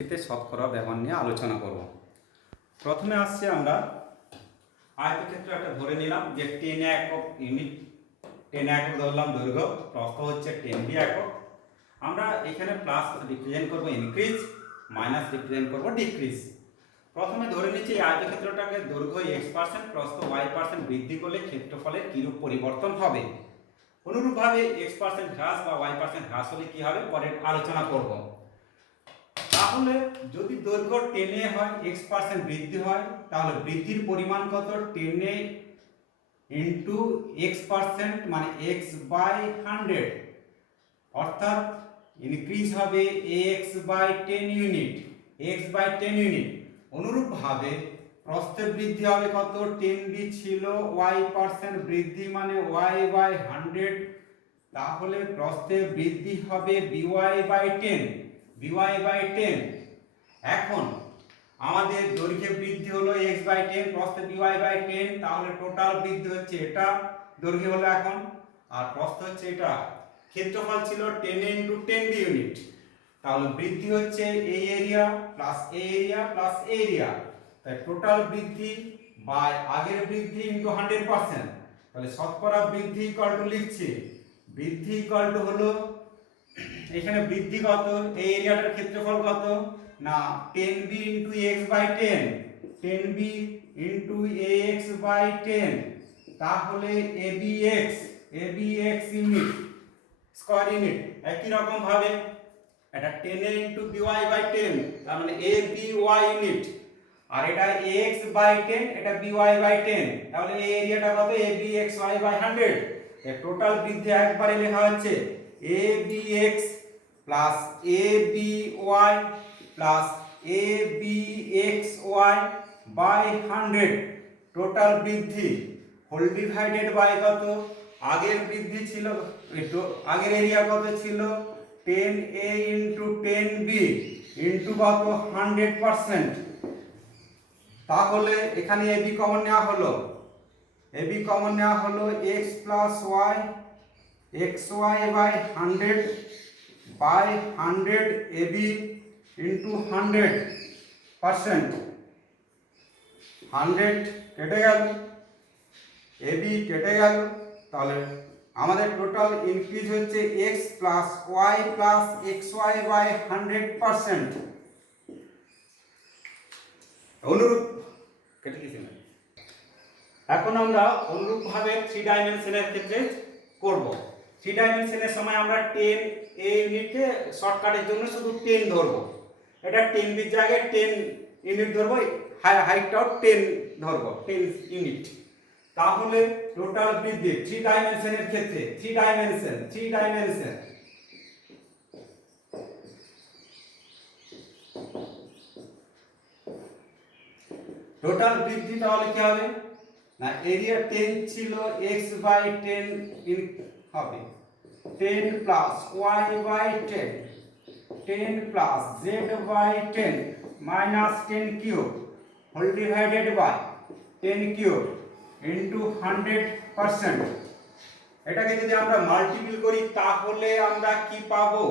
শতকরা ব্যবহার নিয়ে আলোচনা করব। প্রথমে আসছে আমরা আয়তক্ষেত্র একটা ধরে নিলাম যে 10 একক ইউনিট, 10 একক ধরলাম দৈর্ঘ্য, প্রস্থ হচ্ছে 10 একক। আমরা এখানে প্লাস রিপ্রেজেন্ট করব ইনক্রিজ, মাইনাস রিপ্রেজেন্ট করব ডিক্রিজ। প্রথমে ধরে নিচ্ছি এই আয়তক্ষেত্রটাকে দৈর্ঘ্য x%, প্রস্থ y% বৃদ্ধি করলে ক্ষেত্রফলের কিরূপ পরিবর্তন হবে। অনুরূপভাবে x% হ্রাস বা y% হ্রাস হলে কি হবে পরে আলোচনা করব। তাহলে যদি দৈর্ঘ্য 10 হয়, x% বৃদ্ধি হয়, তাহলে বৃদ্ধির পরিমাণ কত? 10 ইনটু x% মানে x বাই 100, অর্থাৎ ইনক্রিজ হবে x by 10 unit, x by 10 unit. অনুরূপভাবে প্রস্থে বৃদ্ধি হবে কত? 10b ছিল, y% বৃদ্ধি মানে y বাই 100, তাহলে প্রস্থে বৃদ্ধি হবে by বাই 10, by বাই 10। এখন আমাদের দৈর্ঘ্যে বৃদ্ধি হলো x বাই 10, প্রস্থে by বাই 10, তাহলে টোটাল বৃদ্ধি হচ্ছে এটা, দৈর্ঘ্য হলো এখন, আর প্রস্থ হচ্ছে এটা। ক্ষেত্রফল ছিল 10 ইনটু 10b ইউনিট, তাহলে বৃদ্ধি হচ্ছে এই এরিয়া প্লাস এই এরিয়া প্লাস এই এরিয়া, তাই টোটাল বৃদ্ধি বাই আগের বৃদ্ধি ইনটু 100%, তাহলে শতকরা বৃদ্ধি ইকুয়াল টু লিখছি, বৃদ্ধি ইকুয়াল টু হলো এখানে বৃদ্ধি কত, এই এরিয়াটার ক্ষেত্রফল কত না 10b into x by 10, 10b into ax by 10, তাহলে abx ইউনিট স্কয়ার ইউনিট। একই রকম ভাবে এটা 10 ইনটু by বাই 10, তার মানে aby ইউনিট, আর এটা ax বাই 10, এটা by বাই 10, তাহলে এই এরিয়াটা কত? abxy by 100। এর টোটাল বৃদ্ধি একবারে লেখা হচ্ছে abx plus aby plus abxy by 100, total বৃদ্ধি হোল ডিভাইডেড বাই কত? আগের বৃদ্ধি ছিল, আগের এরিয়া কত ছিল? 10a ইনটু 10b ইনটু কত? 100%। তাহলে এখানে ab কমন নেওয়া হলো, ab কমন নেওয়া হলো x plus y, xy by 100 by 100 ab into 100%, 100 কেটে গেল, ab কেটে গেল, তাহলে আমাদের টোটাল ইনক্রিজ হচ্ছে x plus y plus xy by 100%। অনুরূপ কেটে দিয়েছি না। এখন আমরা অনুরূপভাবে 3 ডাইমেনশনের ক্ষেত্রে করব। 3 ডাইমেনশনের সময় আমরা 10 a ইউনিটে শর্টকাটের জন্য শুধু 10 ধরব, এটা 10 বির জায়গায় 10 ইউনিট ধরব, হাইটটাও 10 ধরব, 10 ইউনিট। তাহলে টোটাল বৃদ্ধি 3 ডাইমেনশনের ক্ষেত্রে, 3 ডাইমেনশন টোটাল বৃদ্ধি তাহলে কি হবে না, এরিয়া 10 ছিল, x বাই 10 হবে 10 plus y by 10, 10 plus z by 10 minus 10 cube whole divided by 10 cube into 100%। এটাকে যদি আমরা মাল্টিপ্ল করি তাহলে আমরা কি পাবো?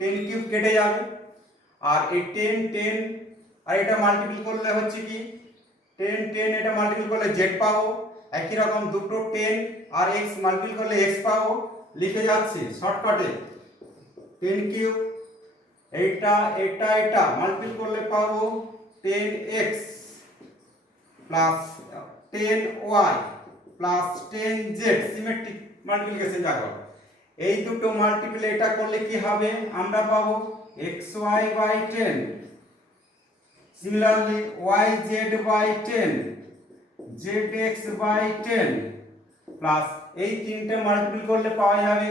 10 কিউব কেটে যাবে, আর এই 10 10 আর এটা মাল্টিপ্ল করলে হচ্ছে কি 10 10, এটা মাল্টিপ্ল করলে z পাবো। একই রকম দুটো 10 আর x মাল্টিপ্ল করলে x পাবো। লিখে যাচ্ছে শর্টকাটে 10 কিউব, এটা মাল্টিপ্ল করলে পাবো 10x plus 10y plus 10z, symmetric multiplication যাবে। এই দুটো মাল্টিপ্ল এটা করলে কি হবে? আমরা পাবো xy by 10, similarly yz by 10, zx by 10 plus এই তিনটে মাল্টিপ্ল করলে পাওয়া যাবে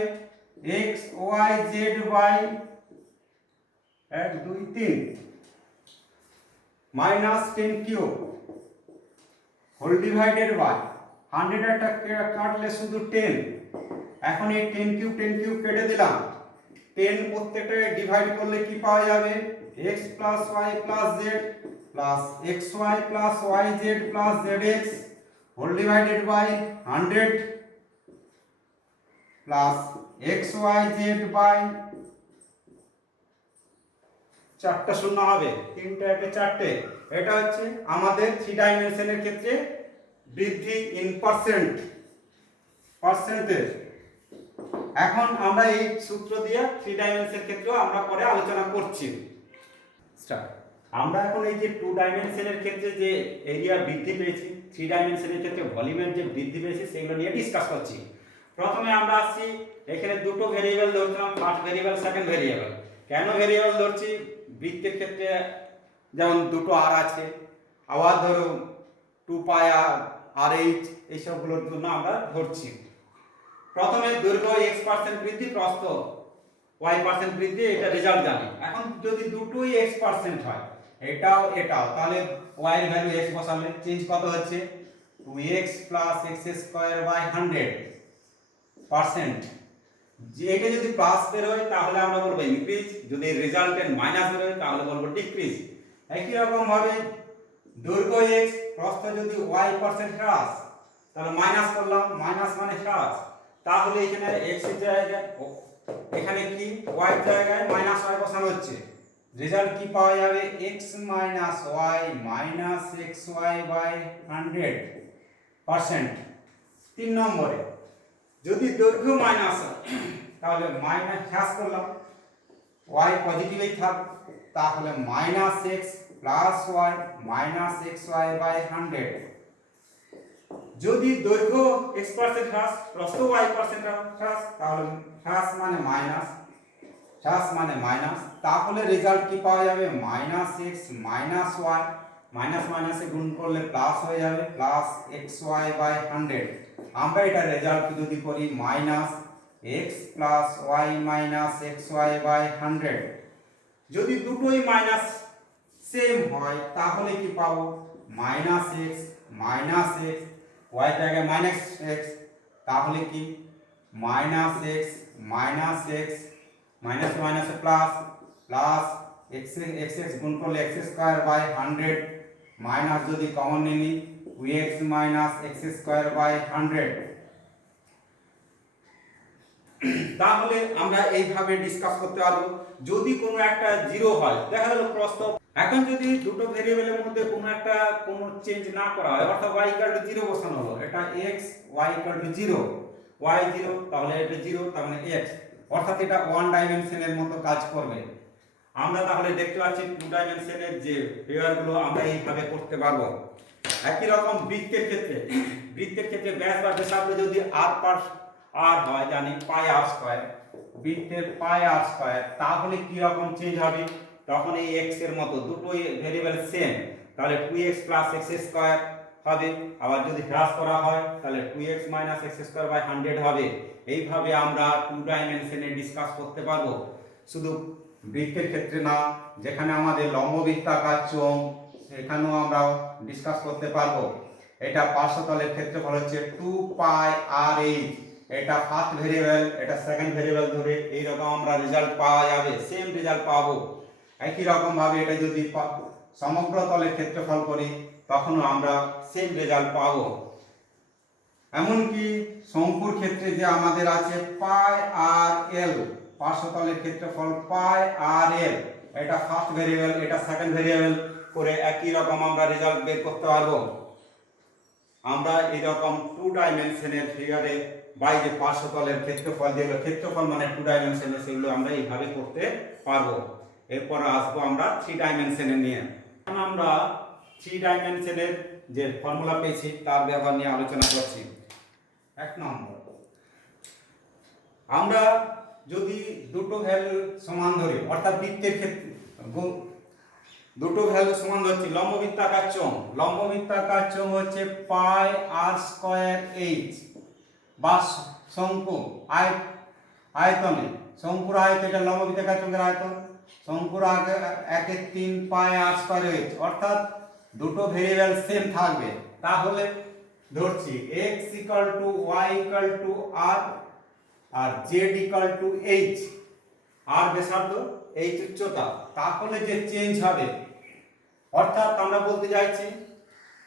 xyz by 1 2 3 minus 10 cube whole divided by 100, একটা কাটলে শুধু 10। এখন এই 10 কিউব কেটে দিলাম, 10 প্রত্যেকটা ডিভাইড করলে কি পাওয়া যাবে? x plus y plus z plus xy plus yz plus zx whole divided by 100 plus xyz by চারটা শূন্য হবে, তিনটা একে চারটে। এটা হচ্ছে আমাদের থ্রি ডাইমেনশনের ক্ষেত্রে বৃদ্ধি ইন পার্সেন্টেজ। এখন আমরা এই সূত্র দিয়ে থ্রি ডাইমেনশনের ক্ষেত্রেও আমরা পরে আলোচনা করছি। স্টার্ট। আমরা এখন এই যে টু ডাইমেনশনের ক্ষেত্রে যে এরিয়া বৃদ্ধি পেয়েছি, থ্রি ডাইমেনশনের ক্ষেত্রে ভলিউমের যে বৃদ্ধি পেয়েছি সেগুলো নিয়ে ডিসকাস করছি। প্রথমে আমরা আসছি, এখানে দুটো ভেরিয়েবল ধরছিলাম, ফার্স্ট ভেরিয়েবল সেকেন্ড ভেরিয়েবল। কেন ভেরিয়েবল ধরছি? বৃত্তের ক্ষেত্রে যেমন দুটো আর আছে, আবার ধরো 2π আর এইচ, এইসবগুলোর জন্য আমরা ধরছি। প্রথমে দৈর্ঘ্য x% বৃদ্ধি, প্রস্থ y% বৃদ্ধি, এটা রেজাল্ট জানি। এখন যদি দুটোই x% হয়, এটাও তাহলে y এর ভ্যালু x বসালে চেঞ্জ কত হচ্ছে 2x + x² / 100%। যে এটা যদি প্লাস বের হয় তাহলে আমরা বলবো ইনক্রিজ, যদি রেজাল্টেন্ট মাইনাস বের হয় তাহলে বলবো ডিক্রিজ। একই রকম ভাবে দৈর্ঘ্য x, প্রস্থ যদি y% হ্রাস, তাহলে মাইনাস করলাম, মাইনাস মানে হ্রাস, তাহলে এখানে x এর জায়গায় এখানে কি y এর জায়গায় -y বসানো হচ্ছে। রেজাল্ট কি পাওয়া যাবে x - y - xy/100%। 3 নম্বরে যদি দৈর্ঘ্য মাইনাস হয় তাহলে মাইনাস হ্রাস করলাম, y পজিটিভই থাক, তাহলে -x + y - xy/100। যদি দৈর্ঘ্য x% হ্রাস, প্রস্থ y% হ্রাস, তাহলে হ্রাস মানে মাইনাস, তাহলে রেজাল্ট কি পাওয়া যাবে -x - y, মাইনাস মাইনাসে গুণ করলে প্লাস হয়ে যাবে, +xy/100। আমরা এটা রেজাল্ট যদি করি -x + y - xy/100, যদি দুটোই মাইনাস সেম হয় তাহলে কি পাবো -x - x, y জায়গায় -x, তাহলে কি -x - x, মাইনাস মাইনাসে প্লাস, x গুণ করলে x²/100, মাইনাস যদি কমন নিই 2x - x²/100। তাহলে আমরা এইভাবে ডিসকাস করতে পারবো। যদি কোনো একটা জিরো হয়, দেখা গেল প্রস্থ, এখন যদি দুটো ভেরিয়েবলের মধ্যে কোনো চেঞ্জ না করা হয়, অর্থাৎ y = 0 বসানো হলো, এটা x, y = 0, y 0, তাহলে এটা 0, তার মানে x, অর্থাৎ এটা ওয়ান ডাইমেনশনের মতো কাজ করবে। আমরা তাহলে দেখতে পাচ্ছি টু ডাইমেনশনের যে ফিগারগুলো আমরা এইভাবে করতে পারবো। একই রকম বৃত্তের ক্ষেত্রে ব্যাস বা ব্যাসার্ধ যদি r হয়, জানি πr², বৃত্তের πr², তাহলে কি রকম চেঞ্জ হবে? তখন এই x এর মতো দুটোই ভেরিয়েবল সেম, তাহলে 2x + x² হবে। আবার যদি হ্রাস করা হয় তাহলে 2x - x²/100 হবে। এইভাবে আমরা টু ডাইমেনশনে ডিসকাস করতে পারবো। শুধু বৃত্তের ক্ষেত্রে না, যেখানে আমাদের লম্ববৃত্তাকার চোঙ, সেখানেও আমরা ডিসকাস করতে পারবো। এটা পার্শ্বতলের ক্ষেত্রফল হচ্ছে 2πr/h, এটা ফার্স্ট ভেরিয়েবল, এটা সেকেন্ড ভেরিয়েবল ধরে এইরকম আমরা রেজাল্ট পাওয়া যাবে, সেম রেজাল্ট পাবো। একই রকম ভাবে এটা যদি সমগ্র তলের ক্ষেত্রফল করি তখনও আমরা সেম রেজাল্ট পাবো। এমনকি শঙ্কুর ক্ষেত্রে যে আমাদের আছে πrl, পার্শ্বতলের ক্ষেত্রফল πrl, এটা ফার্স্ট ভেরিয়েবল, এটা সেকেন্ড ভেরিয়েবল করে একই রকম আমরা রেজাল্ট বের করতে পারবো। আমরা এরকম টু ডাইমেনশনের ফিগারে বাইরে পার্শ্বতলের ক্ষেত্রফল, যেগুলো ক্ষেত্রফল মানে টু ডাইমেনশনে, সেগুলো আমরা এইভাবে করতে পারবো। এরপর আসবো আমরা থ্রি ডাইমেনশনে নিয়ে। এখন আমরা থ্রি ডাইমেনশনের যে ফর্মুলা পেয়েছি তার ব্যবহার নিয়ে আলোচনা করছি। 1 নম্বর, আমরা যদি দুটো ভ্যালু সমান ধরি, অর্থাৎ বৃত্তের ক্ষেত্রে দুটো ভ্যালু সমান ধরছি, লম্ববৃত্তাকার চোঙ হচ্ছে πr²h, বা শঙ্কু আয়তনে, শঙ্কুর আয়তন, এটা লম্ববৃত্তাকার চোঙের আয়তন, শঙ্কুর 1/3 πr²h, অর্থাৎ দুটো ভেরিয়েবল সেম থাকবে। তাহলে ধরছি x = y = r আর z = h, আর ব্যাসার্ধ h উচ্চতা, তাহলে যে চেঞ্জ হবে, অর্থাৎ আমরা বলতে চাইছি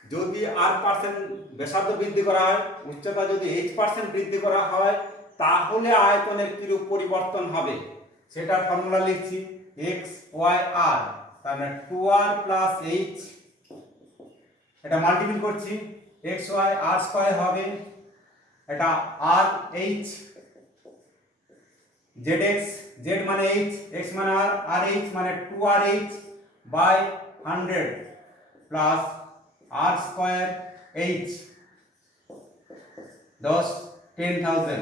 যদি r% ব্যাসার্ধ বৃদ্ধি করা হয়, উচ্চতা যদি h% বৃদ্ধি করা হয়, তাহলে আয়তনের কিরূপ পরিবর্তন হবে সেটার ফর্মুলা লিখছি। এক্স ওয়াই আর, তার মানে 2r প্লাস এইচ, এটা মাল্টিপ্লাই করছি, এক্স ওয়াই আর স্কয়ার হবে, এটা R H Z X, Z মানে এইচ, এক্স মানে আর, আর এইচ মানে 2rh by 100 plus R square H 10,000।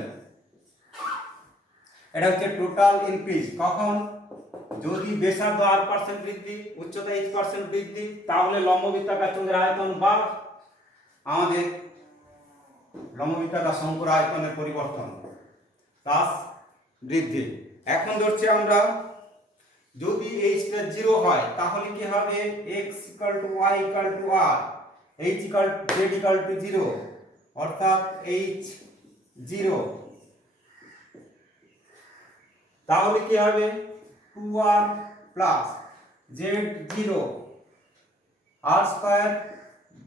এটা হচ্ছে টোটাল ইনক্রিজ। কখন? যদি ব্যাসার্ধ r% বৃদ্ধি, উচ্চতা h% বৃদ্ধি, তাহলে লম্ববৃত্তাকার চন্দ্রের আয়তন বা আমাদের লম্ববৃত্তাকার শঙ্কুর আয়তনের পরিবর্তন প্লাস বৃদ্ধি। এখন ধরছি আমরা যদি এইচটা 0 হয় তাহলে কি হবে? x = y = r, h z = 0, অর্থাৎ h 0, তাহলে কি হবে? 2r plus z 0 r square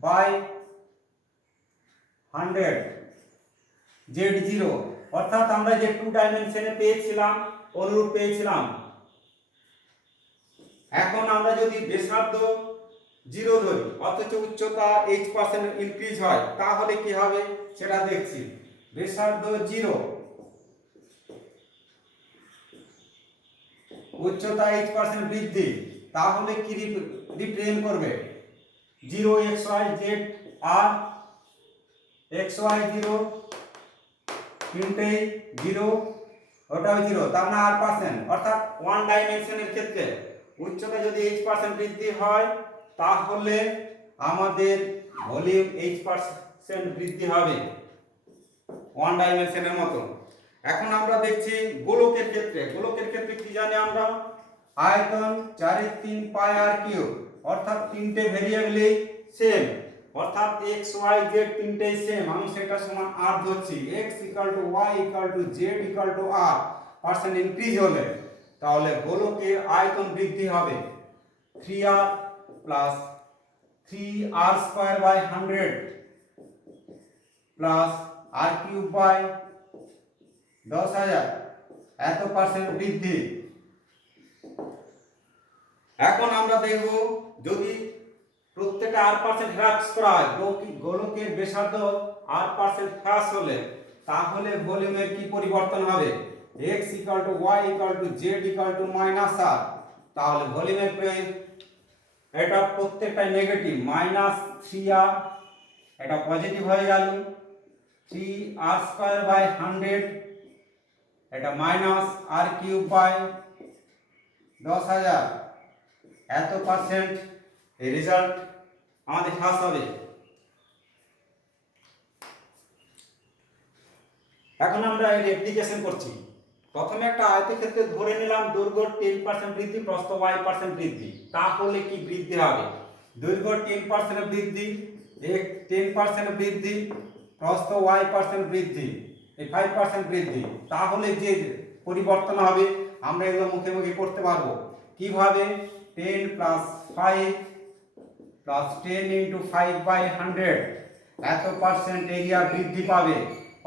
by 100 z 0, অর্থাৎ আমরা যে 2 ডাইমেনশনে পেয়েছিলাম অনুরূপ পেয়েছিলাম। এখন আমরা যদি ব্যাসার্ধ 0 ধরি অথচ উচ্চতা h% ইনক্রিজ হয় তাহলে কি হবে সেটা দেখছি। ব্যাসার্ধ 0, উচ্চতা h% বৃদ্ধি, তাহলে কি রিপ্রেজেন্ট করবে? 0 x y z r, x y 0 তিনটেই 0, ওটাও 0, তার মানে r%, অর্থাৎ ওয়ান ডাইমেনশনের ক্ষেত্রে উচ্চতা যদি h% বৃদ্ধি হয় তাহলে আমাদের ভলিউম h% বৃদ্ধি হবে ওয়ান ডাইমেনশনের মতো। এখন আমরা দেখছি গোলকের ক্ষেত্রে। গোলকের ক্ষেত্রে কি জানি আমরা? আয়তন 4/3 পাই আর কিউব, অর্থাৎ তিনটে ভেরিয়েবলই সেম, অর্থাৎ x y z তিনটেই সেম। আমি সেটা সমান r ধরছি। x = y = z = r percent increase হলে তাহলে গোলকের আয়তন বৃদ্ধি হবে 3r plus 3r square by 100 plus r cube by 10,000, এত পার্সেন্ট বৃদ্ধি। এখন আমরা দেখব যদি প্রত্যেকটা r% হ্রাস করা হয়, গোলকের ব্যাসার্ধ r% হ্রাস হলে তাহলে ভলিউমের কি পরিবর্তন হবে? x = y = z = r, তাহলে ভলিউমের এটা প্রত্যেকটা নেগেটিভ, -3r, এটা পজিটিভ হয়ে গেল, 3r স্কয়ার বাই 100, এটা -r কিউব বাই 10,000, এত পার্সেন্ট এই রেজাল্ট আমাদের হ্রাস হবে। এখন আমরা এর অ্যাপ্লিকেশন করছি। প্রথমে একটা আয়তক্ষেত্রে ধরে নিলাম দৈর্ঘ্য 10% বৃদ্ধি, প্রস্থ y% বৃদ্ধি, তাহলে কি বৃদ্ধি হবে? দৈর্ঘ্য 10% বৃদ্ধি, 10% বৃদ্ধি, প্রস্থ y% বৃদ্ধি, এই 5% বৃদ্ধি, তাহলে যে পরিবর্তন হবে আমরা এগুলো মুখে মুখে করতে পারবো। কিভাবে? 10 + 5 + 10 × 5/100, এত পার্সেন্ট এরিয়া বৃদ্ধি পাবে,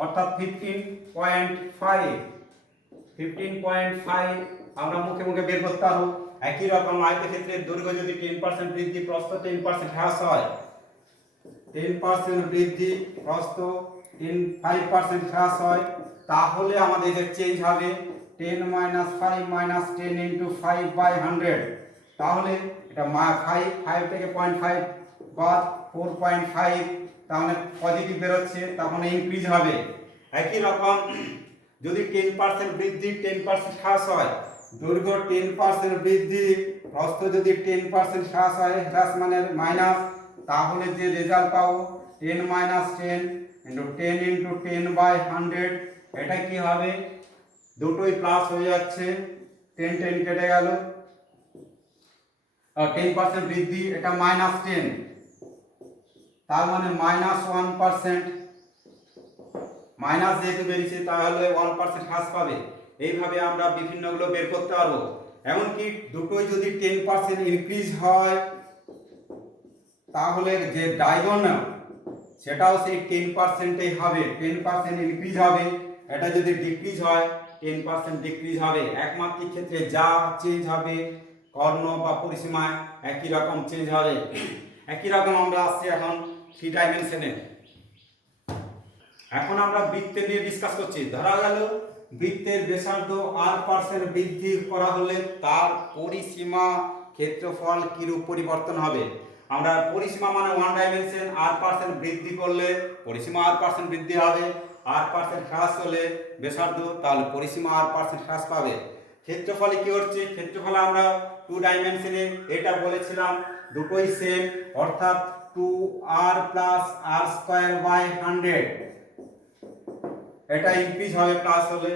অর্থাৎ 15.5 আমরা মুখে মুখে বের করতে পারবো। একই রকম আয়তক্ষেত্রের দৈর্ঘ্য যদি 10% বৃদ্ধি, প্রস্থ 10% হ্রাস হয়, 10% বৃদ্ধি, প্রস্থ 5% হ্রাস হয়, তাহলে আমাদের যে চেঞ্জ হবে 10 - 5 - 10 × 5/100, তাহলে এটা 5 থেকে 0.5 বাদ 4.5, তাহলে পজিটিভ বেরোচ্ছে, তখন ইনক্রিজ হবে। একই রকম যদি 10% বৃদ্ধি 10% হ্রাস হয়, দৈর্ঘ্য 10% বৃদ্ধি, প্রস্থ যদি 10% হ্রাস হয়, হ্রাস মানে মাইনাস, তাহলে যে রেজাল্ট পাবো 10 - 10 × 10 × 10/100, এটা কি হবে? দুটোই প্লাস হয়ে যাচ্ছে, 10 10 কেটে গেল, 10% বৃদ্ধি, এটা -10, তার মানে -1%, মাইনাস যেহেতু বেরিয়েছে তাহলে 1% হ্রাস পাবে। এইভাবে আমরা বিভিন্নগুলো বের করতে পারবো। এমনকি দুটোই যদি 10% ইনক্রিজ হয় তাহলে যে ডায়াগোনাল সেটাও সেই 10%ই হবে, 10% ইনক্রিজ হবে। এটা যদি ডিক্রিজ হয় 10% ডিক্রিজ হবে। একমাত্রিক ক্ষেত্রে যা চেঞ্জ হবে কর্ণ বা পরিসীমায় একই রকম চেঞ্জ হবে। একই রকম আমরা আসছি এখন 3 ডাইমেনশনে। এখন আমরা বৃত্তের নিয়ে ডিসকাস করছি। ধরা গেল বৃত্তের ব্যাসার্ধ r% বৃদ্ধি করা হলে তার পরিসীমা ক্ষেত্রফল কিরূপ পরিবর্তন হবে। আমরা পরিসীমা মানে 1 ডাইমেনশন, r% বৃদ্ধি করলে পরিসীমা r% বৃদ্ধি হবে, r% হ্রাস হলে ব্যাসার্ধ, তাহলে পরিসীমা r% হ্রাস পাবে। ক্ষেত্রফলে কি হচ্ছে, ক্ষেত্রফলে আমরা 2 ডাইমেনশনে এটা বলেছিলাম দুটোই সেম, অর্থাৎ 2r + r²/100 এটা ইনক্রিজ হবে প্লাস হলে।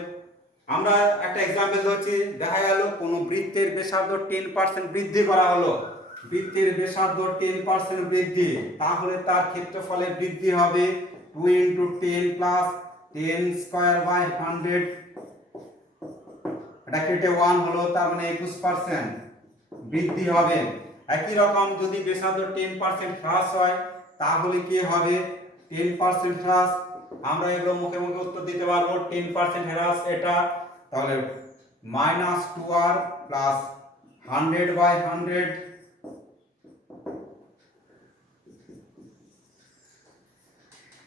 আমরা একটা एग्जांपल ধরছি, দেখা গেল কোন বৃত্তের ব্যাসার্ধ 10% বৃদ্ধি করা হলো, বৃত্তের ব্যাসার্ধ 10% বৃদ্ধি, তাহলে তার ক্ষেত্রফলের বৃদ্ধি হবে 2 * 10 + 10^²/100, এটা কেটে 1 হলো, তার মানে 21% বৃদ্ধি হবে। একই রকম যদি ব্যাসার্ধ 10% হ্রাস হয় তাহলে কি হবে, 10% হ্রাস, আমরা এগুলো মুখে মুখে উত্তর দিতে পারবো। 10% হ্রাস এটা, তাহলে -2r + 100/100,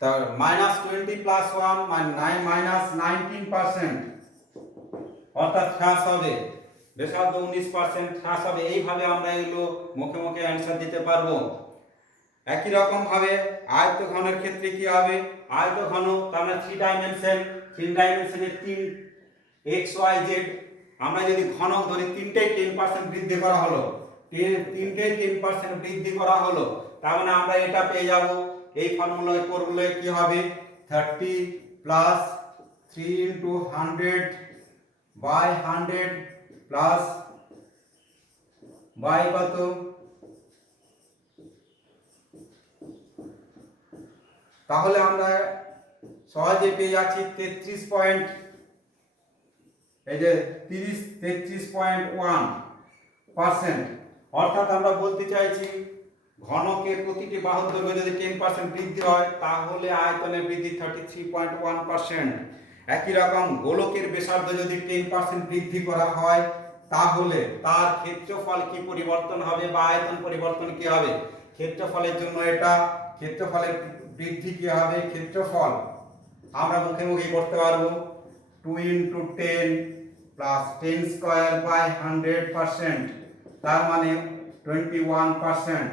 তাহলে -20 + 1 -19%, অর্থাৎ হ্রাস হবে, ব্যাসার্ধ 19% হ্রাস হবে। এইভাবে আমরা এগুলো মুখে মুখে অ্যান্সার দিতে পারবো। একই রকম ভাবে আয়তঘনের ক্ষেত্রে কি হবে, আয়তঘন তার মানে 3 ডাইমেনশন, 3 ডাইমেনশনে 3 x y z, আমরা যদি ঘনক ধরি তিনটেই 10% বৃদ্ধি করা হলো, তিনটেই 10% বৃদ্ধি করা হলো, তার মানে আমরা এটা পেয়ে যাব, এই ফর্মুলায় করলে কি হবে, 30 + 3 * 100/100 প্লাস y কত, তাহলে আমরা সহজে পেয়ে যাচ্ছি 33.1%। অর্থাৎ আমরা বলতে চাইছি ঘনকের প্রতিটি বাহুর দৈর্ঘ্য যদি 10% বৃদ্ধি হয় তাহলে আয়তনের বৃদ্ধি 33.1%। একই রকম গোলকের ব্যাসার্ধ যদি 10% বৃদ্ধি করা হয় তাহলে তার ক্ষেত্রফল কি পরিবর্তন হবে বা আয়তন পরিবর্তন কি হবে। ক্ষেত্রফলের জন্য এটা, ক্ষেত্রফলের বৃদ্ধি কি হবে, ক্ষেত্রফল আমরা মুখে মুখে করতে পারবো 2 * 10 + 10^²/100%, তার মানে 21%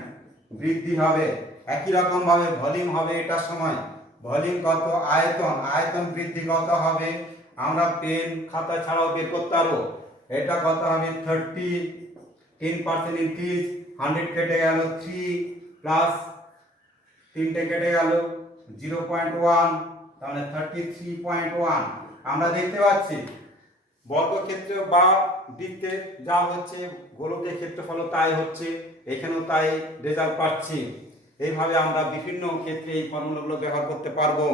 বৃদ্ধি হবে। একই রকম ভাবে ভলিউম হবে, এটার সময় ভলিউম কত, আয়তন, আয়তন বৃদ্ধি কত হবে, আমরা পেন খাতা ছাড়াও বের করতে পারবো। এটা কত হবে, 30, 10% ইনক্রিজ, 100 কেটে গেল 3 প্লাস 3টে কেটে গেল 0.1, তাহলে 33.1। আমরা দেখতে পাচ্ছি বর্গক্ষেত্র বা বৃত্তের যা হচ্ছে গোলকের ক্ষেত্রফল তাই হচ্ছে, এখানেও তাই রেজাল্ট পাচ্ছি। এইভাবে আমরা বিভিন্ন ক্ষেত্রে এই ফর্মুলাগুলো ব্যবহার করতে পারবো।